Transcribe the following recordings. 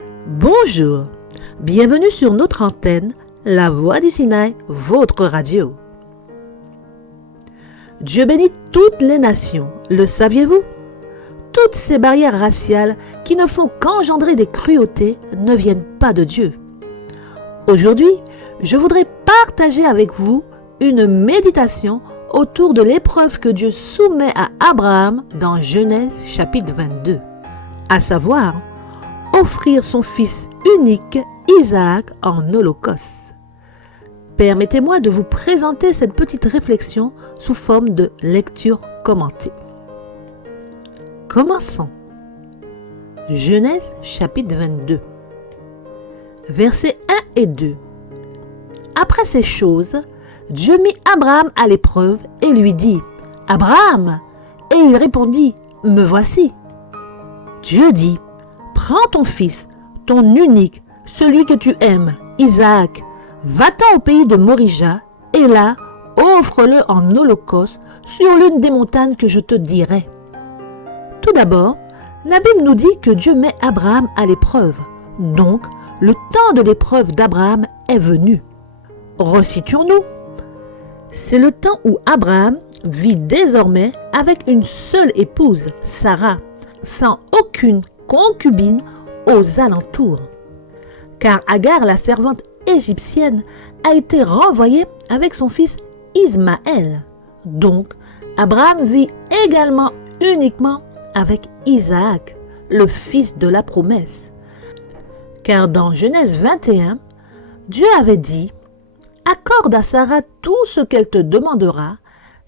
Bonjour, bienvenue sur notre antenne, La Voix du Sinaï, votre radio. Dieu bénit toutes les nations, le saviez-vous? Toutes ces barrières raciales qui ne font qu'engendrer des cruautés ne viennent pas de Dieu. Aujourd'hui, je voudrais partager avec vous une méditation autour de l'épreuve que Dieu soumet à Abraham dans Genèse chapitre 22, à savoir offrir son fils unique Isaac en holocauste. Permettez-moi de vous présenter cette petite réflexion sous forme de lecture commentée. Commençons. Genèse chapitre 22, versets 1 et 2. Après ces choses, Dieu mit Abraham à l'épreuve et lui dit « Abraham !» Et il répondit « Me voici !» Dieu dit « Prends ton fils, ton unique, celui que tu aimes, Isaac, va-t'en au pays de Morija, et là, offre-le en holocauste sur l'une des montagnes que je te dirai. » Tout d'abord, la Bible nous dit que Dieu met Abraham à l'épreuve. Donc, le temps de l'épreuve d'Abraham est venu. Resituons-nous. C'est le temps où Abraham vit désormais avec une seule épouse, Sarah, sans aucune concubine aux alentours. Car Agar, la servante égyptienne, a été renvoyée avec son fils Ismaël. Donc, Abraham vit également uniquement avec Isaac, le fils de la promesse. Car dans Genèse 21, Dieu avait dit « Accorde à Sarah tout ce qu'elle te demandera,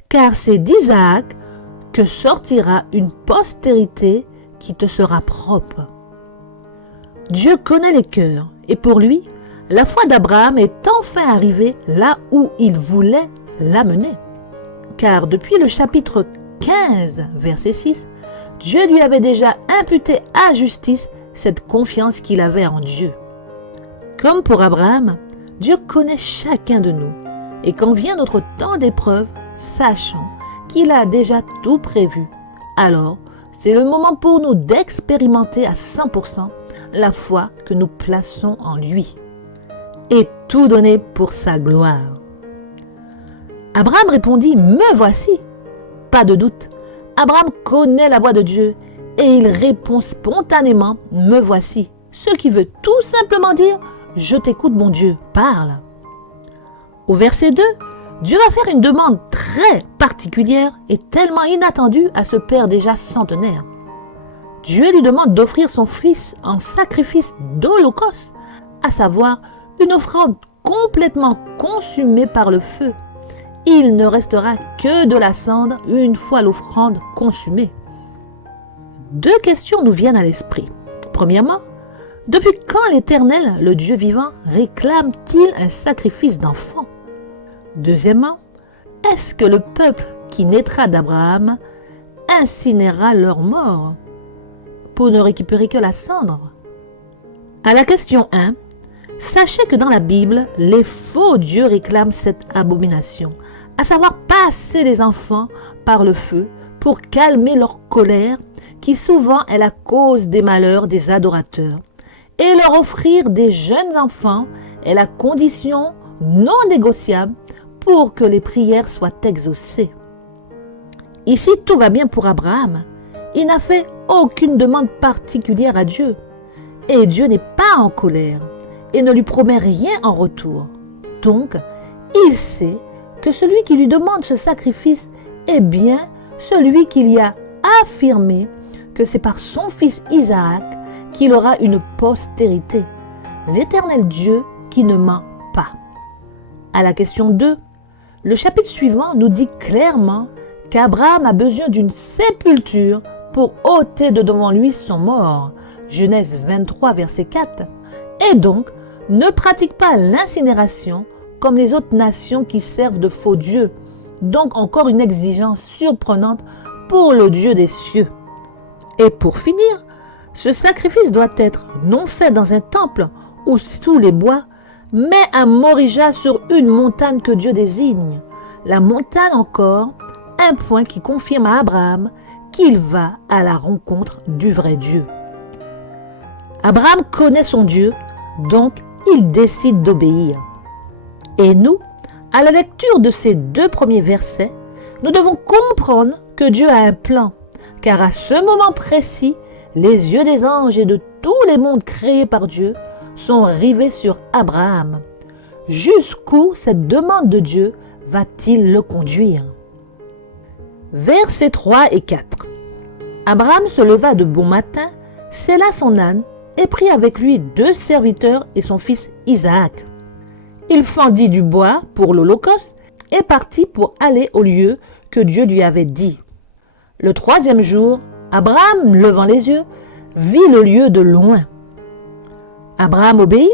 car c'est d'Isaac que sortira une postérité qui te sera propre. » Dieu connaît les cœurs, et pour lui, la foi d'Abraham est enfin arrivée là où il voulait l'amener. Car depuis le chapitre 15, verset 6, Dieu lui avait déjà imputé à justice cette confiance qu'il avait en Dieu. Comme pour Abraham, Dieu connaît chacun de nous, et quand vient notre temps d'épreuve, sachons qu'il a déjà tout prévu. Alors, c'est le moment pour nous d'expérimenter à 100% la foi que nous plaçons en lui, et tout donner pour sa gloire. Abraham répondit « Me voici !» Pas de doute, Abraham connaît la voix de Dieu, et il répond spontanément « Me voici !» ce qui veut tout simplement dire « Je t'écoute mon Dieu, parle !» Au verset 2, Dieu va faire une demande très particulière et tellement inattendue à ce père déjà centenaire. Dieu lui demande d'offrir son fils en sacrifice d'holocauste, à savoir une offrande complètement consumée par le feu. Il ne restera que de la cendre une fois l'offrande consumée. Deux questions nous viennent à l'esprit. Premièrement, depuis quand l'Éternel, le Dieu vivant, réclame-t-il un sacrifice d'enfant? Deuxièmement, est-ce que le peuple qui naîtra d'Abraham incinérera leurs morts pour ne récupérer que la cendre? À la question 1, sachez que dans la Bible, les faux dieux réclament cette abomination, à savoir passer les enfants par le feu pour calmer leur colère, qui souvent est la cause des malheurs des adorateurs, et leur offrir des jeunes enfants est la condition non négociable pour que les prières soient exaucées. Ici, tout va bien pour Abraham. Il n'a fait aucune demande particulière à Dieu. Et Dieu n'est pas en colère et ne lui promet rien en retour. Donc, il sait que celui qui lui demande ce sacrifice est bien celui qu'il y a affirmé que c'est par son fils Isaac qu'il aura une postérité, l'Éternel Dieu qui ne ment pas. À la question 2, le chapitre suivant nous dit clairement qu'Abraham a besoin d'une sépulture pour ôter de devant lui son mort, Genèse 23, verset 4, et donc ne pratique pas l'incinération comme les autres nations qui servent de faux dieux, donc encore une exigence surprenante pour le Dieu des cieux. Et pour finir, ce sacrifice doit être non fait dans un temple ou sous les bois, mais à Morija sur une montagne que Dieu désigne. La montagne encore, un point qui confirme à Abraham qu'il va à la rencontre du vrai Dieu. Abraham connaît son Dieu, donc il décide d'obéir. Et nous, à la lecture de ces 2 premiers versets, nous devons comprendre que Dieu a un plan, car à ce moment précis, les yeux des anges et de tous les mondes créés par Dieu sont rivés sur Abraham. Jusqu'où cette demande de Dieu va-t-il le conduire? Versets 3 et 4. Abraham se leva de bon matin, sella son âne et prit avec lui 2 serviteurs et son fils Isaac. Il fendit du bois pour l'holocauste et partit pour aller au lieu que Dieu lui avait dit. Le 3e jour, Abraham, levant les yeux, vit le lieu de loin. Abraham obéit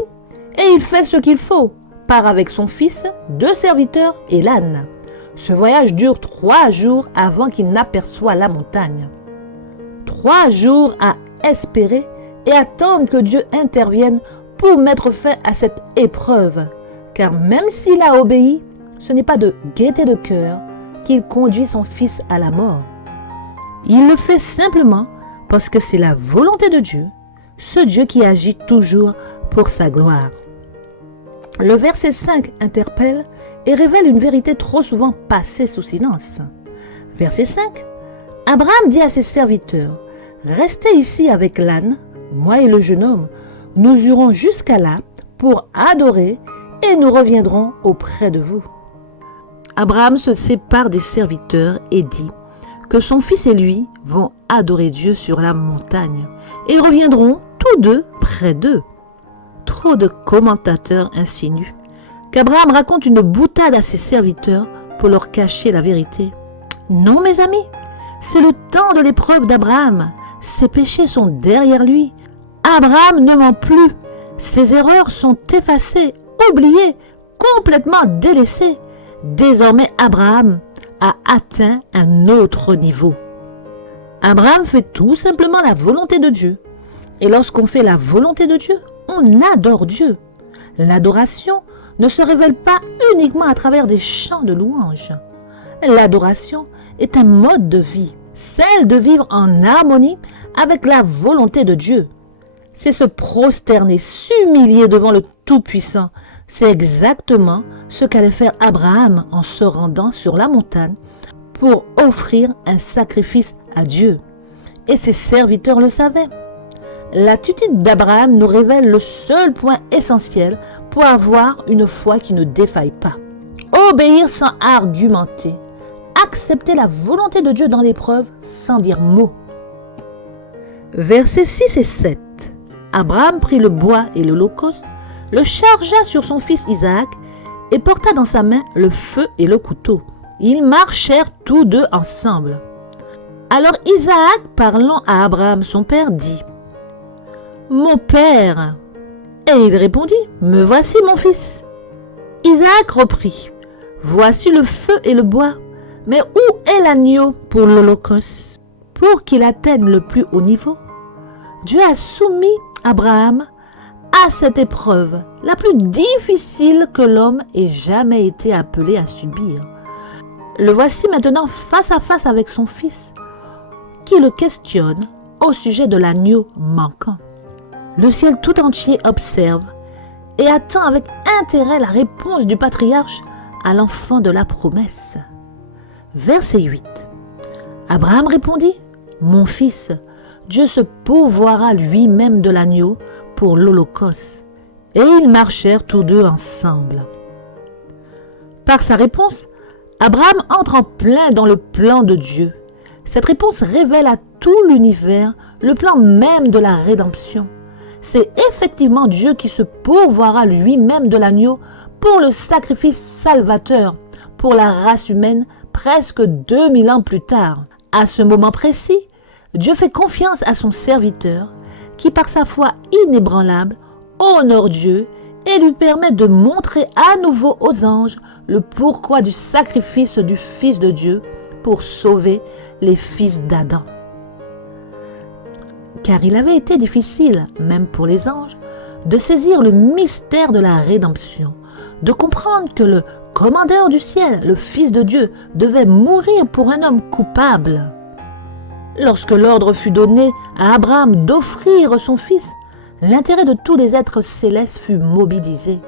et il fait ce qu'il faut, part avec son fils, 2 serviteurs et l'âne. Ce voyage dure 3 jours avant qu'il n'aperçoit la montagne. 3 jours à espérer et attendre que Dieu intervienne pour mettre fin à cette épreuve. Car même s'il a obéi, ce n'est pas de gaieté de cœur qu'il conduit son fils à la mort. Il le fait simplement parce que c'est la volonté de Dieu, ce Dieu qui agit toujours pour sa gloire. Le verset 5 interpelle et révèle une vérité trop souvent passée sous silence. Verset 5. Abraham dit à ses serviteurs, « Restez ici avec l'âne, moi et le jeune homme, nous irons jusqu'à là pour adorer et nous reviendrons auprès de vous. » Abraham se sépare des serviteurs et dit que son fils et lui vont adorer Dieu sur la montagne et ils reviendront tous 2 près d'eux. Trop de commentateurs insinuent qu'Abraham raconte une boutade à ses serviteurs pour leur cacher la vérité. Non, mes amis, c'est le temps de l'épreuve d'Abraham. Ses péchés sont derrière lui. Abraham ne ment plus. Ses erreurs sont effacées, oubliées, complètement délaissées. Désormais, Abraham a atteint un autre niveau. Abraham fait tout simplement la volonté de Dieu. Et lorsqu'on fait la volonté de Dieu, on adore Dieu. L'adoration ne se révèle pas uniquement à travers des chants de louanges. L'adoration est un mode de vie, celle de vivre en harmonie avec la volonté de Dieu. C'est se prosterner, s'humilier devant le Tout-Puissant. C'est exactement ce qu'allait faire Abraham en se rendant sur la montagne pour offrir un sacrifice à Dieu. Et ses serviteurs le savaient. L'attitude d'Abraham nous révèle le seul point essentiel pour avoir une foi qui ne défaille pas. Obéir sans argumenter. Accepter la volonté de Dieu dans l'épreuve sans dire mot. Versets 6 et 7. Abraham prit le bois et l'holocauste, le chargea sur son fils Isaac et porta dans sa main le feu et le couteau. Ils marchèrent tous 2 ensemble. Alors Isaac, parlant à Abraham son père, dit « Mon père !» Et il répondit « Me voici mon fils !» Isaac reprit « Voici le feu et le bois, mais où est l'agneau pour l'holocauste ?» Pour qu'il atteigne le plus haut niveau, Dieu a soumis Abraham à cette épreuve, la plus difficile que l'homme ait jamais été appelé à subir. Le voici maintenant face à face avec son fils, qui le questionne au sujet de l'agneau manquant. Le ciel tout entier observe et attend avec intérêt la réponse du patriarche à l'enfant de la promesse. Verset 8. Abraham répondit, « Mon fils, Dieu se pourvoira lui-même de l'agneau pour l'holocauste. » Et ils marchèrent tous 2 ensemble. Par sa réponse, Abraham entre en plein dans le plan de Dieu. Cette réponse révèle à tout l'univers le plan même de la rédemption. C'est effectivement Dieu qui se pourvoira lui-même de l'agneau pour le sacrifice salvateur pour la race humaine presque 2000 ans plus tard. À ce moment précis, Dieu fait confiance à son serviteur qui, par sa foi inébranlable, honore Dieu et lui permet de montrer à nouveau aux anges le pourquoi du sacrifice du Fils de Dieu pour sauver les fils d'Adam. Car il avait été difficile, même pour les anges, de saisir le mystère de la rédemption, de comprendre que le commandeur du ciel, le Fils de Dieu, devait mourir pour un homme coupable. Lorsque l'ordre fut donné à Abraham d'offrir son fils, l'intérêt de tous les êtres célestes fut mobilisé.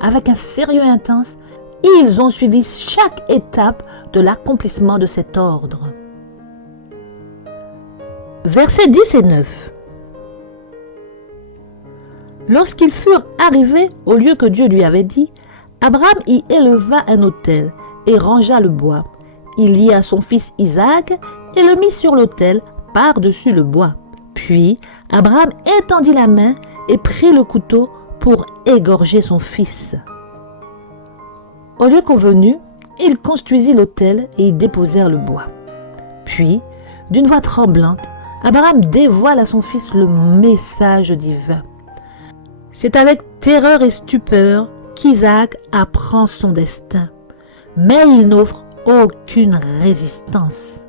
Avec un sérieux intense, ils ont suivi chaque étape de l'accomplissement de cet ordre. Versets 10 et 9. Lorsqu'ils furent arrivés au lieu que Dieu lui avait dit, Abraham y éleva un autel et rangea le bois. Il lia son fils Isaac et le mit sur l'autel par-dessus le bois. Puis Abraham étendit la main et prit le couteau pour égorger son fils. Au lieu convenu, il construisit l'autel et y déposèrent le bois. Puis, d'une voix tremblante, Abraham dévoile à son fils le message divin. C'est avec terreur et stupeur qu'Isaac apprend son destin, mais il n'offre aucune résistance.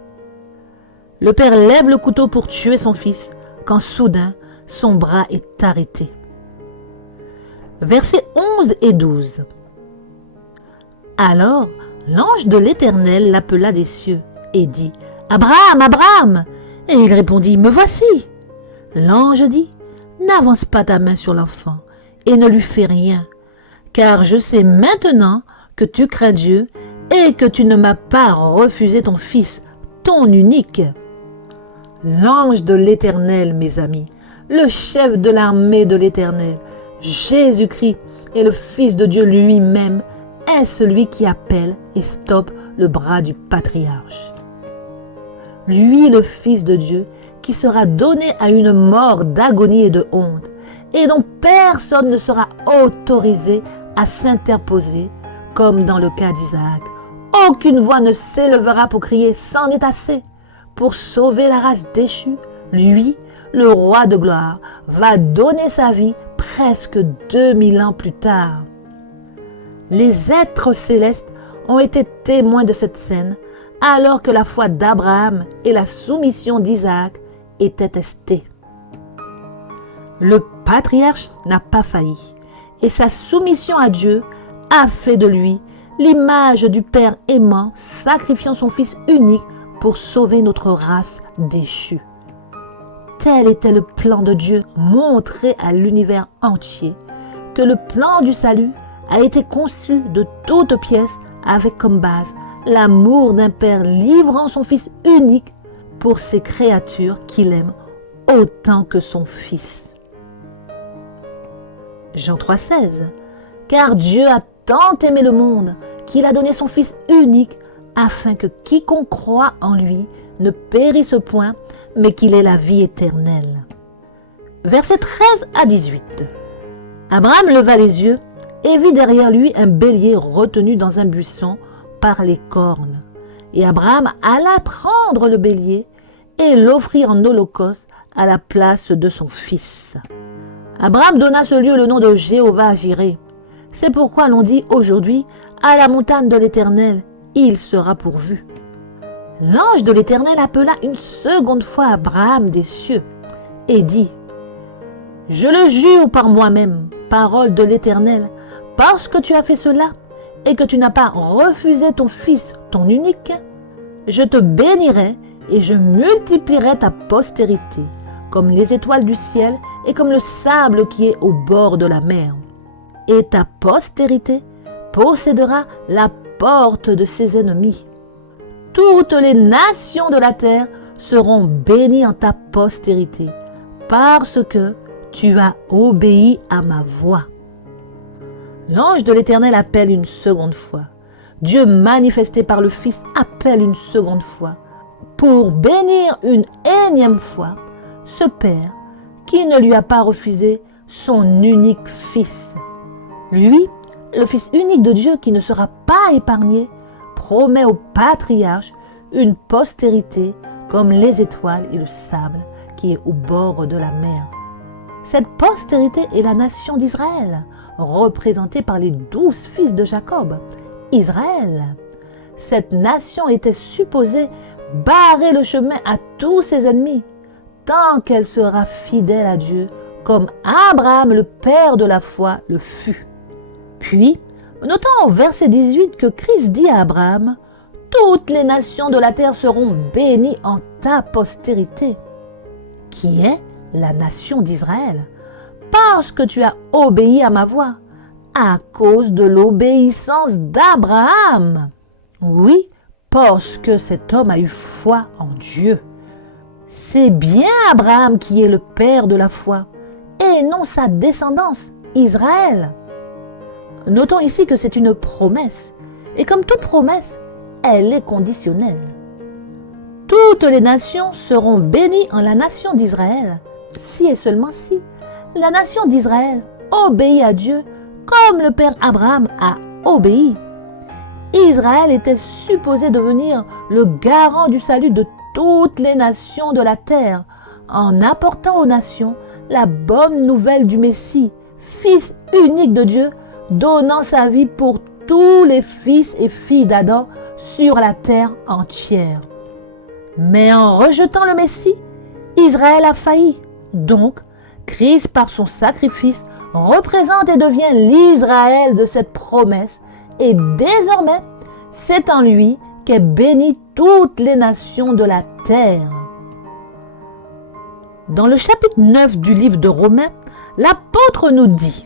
Le père lève le couteau pour tuer son fils, quand soudain, son bras est arrêté. Versets 11 et 12. Alors, l'ange de l'Éternel l'appela des cieux et dit « Abraham, Abraham !» Et il répondit « Me voici !» L'ange dit « N'avance pas ta main sur l'enfant et ne lui fais rien, car je sais maintenant que tu crains Dieu et que tu ne m'as pas refusé ton fils, ton unique. » L'ange de l'Éternel, mes amis, le chef de l'armée de l'Éternel, Jésus-Christ est le Fils de Dieu lui-même, est celui qui appelle et stoppe le bras du patriarche. Lui, le Fils de Dieu, qui sera donné à une mort d'agonie et de honte, et dont personne ne sera autorisé à s'interposer, comme dans le cas d'Isaac. Aucune voix ne s'élèvera pour crier « c'en est assez !» Pour sauver la race déchue, lui, le roi de gloire, va donner sa vie presque 2000 ans plus tard. Les êtres célestes ont été témoins de cette scène alors que la foi d'Abraham et la soumission d'Isaac étaient testées. Le patriarche n'a pas failli et sa soumission à Dieu a fait de lui l'image du Père aimant, sacrifiant son Fils unique pour sauver notre race déchue. Tel était le plan de Dieu montré à l'univers entier, que le plan du salut a été conçu de toutes pièces avec comme base l'amour d'un Père livrant son Fils unique pour ses créatures qu'il aime autant que son Fils. Jean 3,16. Car Dieu a tant aimé le monde qu'il a donné son Fils unique afin que quiconque croit en lui ne périsse point, mais qu'il ait la vie éternelle. Versets 13 à 18. Abraham leva les yeux et vit derrière lui un bélier retenu dans un buisson par les cornes. Et Abraham alla prendre le bélier et l'offrit en holocauste à la place de son fils. Abraham donna à ce lieu le nom de Jéhovah-Jireh. C'est pourquoi l'on dit aujourd'hui à la montagne de l'Éternel, il sera pourvu. L'ange de l'Éternel appela une seconde fois Abraham des cieux et dit « Je le jure par moi-même, parole de l'Éternel, parce que tu as fait cela et que tu n'as pas refusé ton fils, ton unique, je te bénirai et je multiplierai ta postérité, comme les étoiles du ciel et comme le sable qui est au bord de la mer. Et ta postérité possédera la porte de ses ennemis. Toutes les nations de la terre seront bénies en ta postérité, parce que tu as obéi à ma voix. » L'ange de l'Éternel appelle une seconde fois. Dieu manifesté par le Fils appelle une seconde fois, pour bénir une énième fois ce Père qui ne lui a pas refusé son unique Fils. Lui, le Fils unique de Dieu qui ne sera pas épargné, promet au patriarche une postérité comme les étoiles et le sable qui est au bord de la mer. Cette postérité est la nation d'Israël, représentée par les 12 fils de Jacob, Israël. Cette nation était supposée barrer le chemin à tous ses ennemis, tant qu'elle sera fidèle à Dieu, comme Abraham, le père de la foi, le fut. Puis, notons au verset 18 que Christ dit à Abraham « Toutes les nations de la terre seront bénies en ta postérité », qui est la nation d'Israël. parce que tu as obéi à ma voix, à cause de l'obéissance d'Abraham. Oui, parce que cet homme a eu foi en Dieu. C'est bien Abraham qui est le père de la foi, et non sa descendance, Israël. Notons ici que c'est une promesse, et comme toute promesse, elle est conditionnelle. Toutes les nations seront bénies en la nation d'Israël, si et seulement si la nation d'Israël obéit à Dieu comme le père Abraham a obéi. Israël était supposé devenir le garant du salut de toutes les nations de la terre en apportant aux nations la bonne nouvelle du Messie, fils unique de Dieu, donnant sa vie pour tous les fils et filles d'Adam sur la terre entière. Mais en rejetant le Messie, Israël a failli. Donc, Christ, par son sacrifice, représente et devient l'Israël de cette promesse. Et désormais, c'est en lui qu'est bénie toutes les nations de la terre. Dans le chapitre 9 du livre de Romains, l'apôtre nous dit,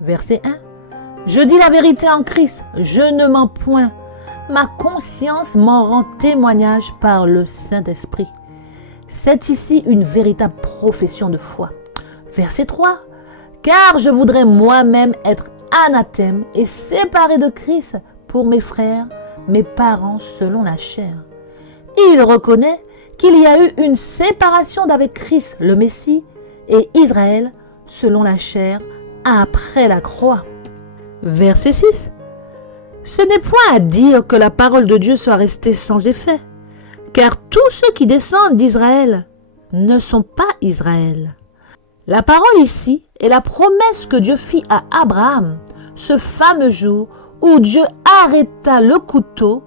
verset 1, « Je dis la vérité en Christ, je ne mens point. Ma conscience m'en rend témoignage par le Saint-Esprit. » C'est ici une véritable profession de foi. Verset 3, « Car je voudrais moi-même être anathème et séparé de Christ pour mes frères, mes parents selon la chair. » Il reconnaît qu'il y a eu une séparation d'avec Christ, le Messie, et Israël selon la chair après la croix. Verset 6. Ce n'est point à dire que la parole de Dieu soit restée sans effet, car tous ceux qui descendent d'Israël ne sont pas Israël. La parole ici est la promesse que Dieu fit à Abraham, ce fameux jour où Dieu arrêta le couteau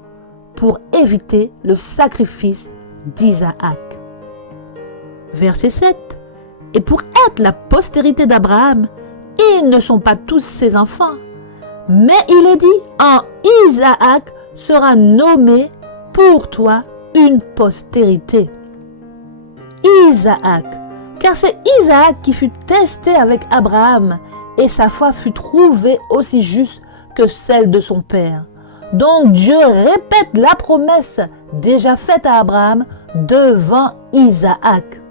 pour éviter le sacrifice d'Isaac. Verset 7. Et pour être la postérité d'Abraham, ils ne sont pas tous ses enfants, mais il est dit, en Isaac sera nommé pour toi une postérité. Isaac, car c'est Isaac qui fut testé avec Abraham et sa foi fut trouvée aussi juste que celle de son père. Donc Dieu répète la promesse déjà faite à Abraham devant Isaac.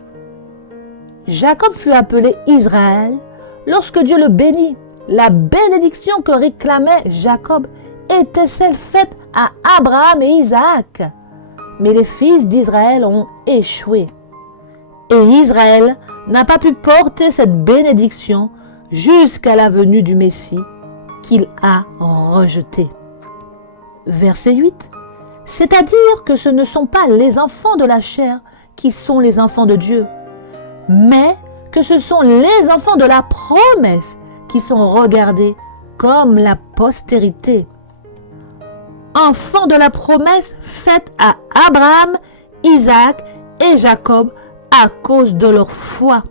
Jacob fut appelé Israël lorsque Dieu le bénit. La bénédiction que réclamait Jacob était celle faite à Abraham et Isaac. Mais les fils d'Israël ont échoué. Et Israël n'a pas pu porter cette bénédiction jusqu'à la venue du Messie qu'il a rejeté. Verset 8. C'est-à-dire que ce ne sont pas les enfants de la chair qui sont les enfants de Dieu, mais que ce sont les enfants de la promesse qui sont regardés comme la postérité. Enfants de la promesse faite à Abraham, Isaac et Jacob à cause de leur foi.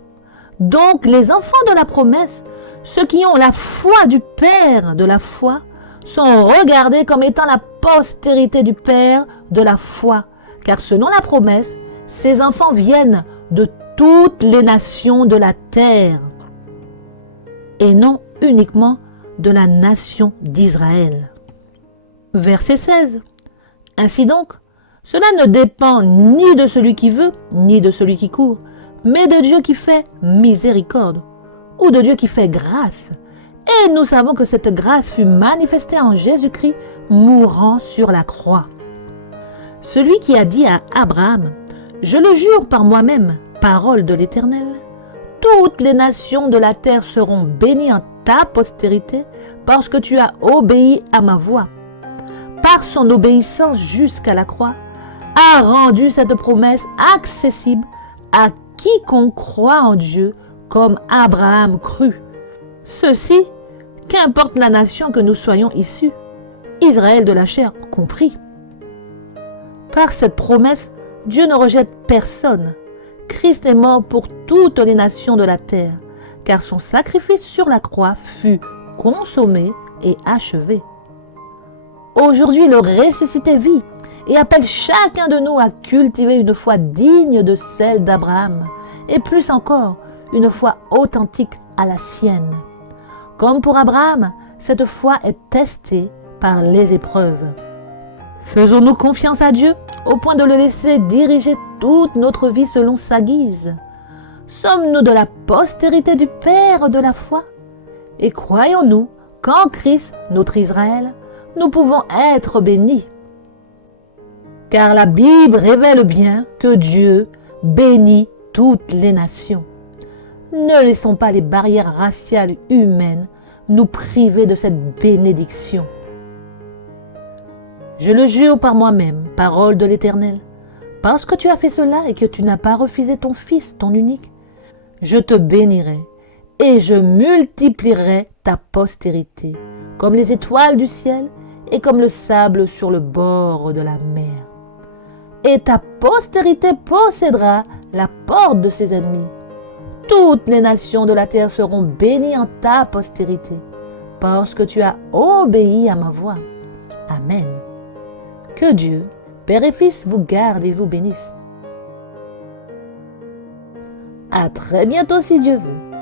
Donc les enfants de la promesse, ceux qui ont la foi du Père de la foi, sont regardés comme étant la postérité du Père de la foi. Car selon la promesse, ces enfants viennent de toutes les nations de la terre et non uniquement de la nation d'Israël. Verset 16. Ainsi donc, cela ne dépend ni de celui qui veut, ni de celui qui court, mais de Dieu qui fait miséricorde, ou de Dieu qui fait grâce. Et nous savons que cette grâce fut manifestée en Jésus-Christ, mourant sur la croix. Celui qui a dit à Abraham, « Je le jure par moi-même, parole de l'Éternel, toutes les nations de la terre seront bénies en ta postérité, parce que tu as obéi à ma voix. » Par son obéissance jusqu'à la croix, a rendu cette promesse accessible à quiconque croit en Dieu comme Abraham crut. Ceci, qu'importe la nation que nous soyons issus, Israël de la chair compris. Par cette promesse, Dieu ne rejette personne. Christ est mort pour toutes les nations de la terre, car son sacrifice sur la croix fut consommé et achevé. Aujourd'hui, le ressuscité vit et appelle chacun de nous à cultiver une foi digne de celle d'Abraham, et plus encore, une foi authentique à la sienne. Comme pour Abraham, cette foi est testée par les épreuves. Faisons-nous confiance à Dieu au point de le laisser diriger toute notre vie selon sa guise? Sommes-nous de la postérité du Père de la foi? Et croyons-nous qu'en Christ, notre Israël, nous pouvons être bénis? Car la Bible révèle bien que Dieu bénit toutes les nations. Ne laissons pas les barrières raciales humaines nous priver de cette bénédiction. Je le jure par moi-même, parole de l'Éternel, parce que tu as fait cela et que tu n'as pas refusé ton Fils, ton unique, je te bénirai et je multiplierai ta postérité, comme les étoiles du ciel et comme le sable sur le bord de la mer. Et ta postérité possédera la porte de ses ennemis. Toutes les nations de la terre seront bénies en ta postérité, parce que tu as obéi à ma voix. Amen. Que Dieu, Père et Fils, vous garde et vous bénisse. À très bientôt si Dieu veut.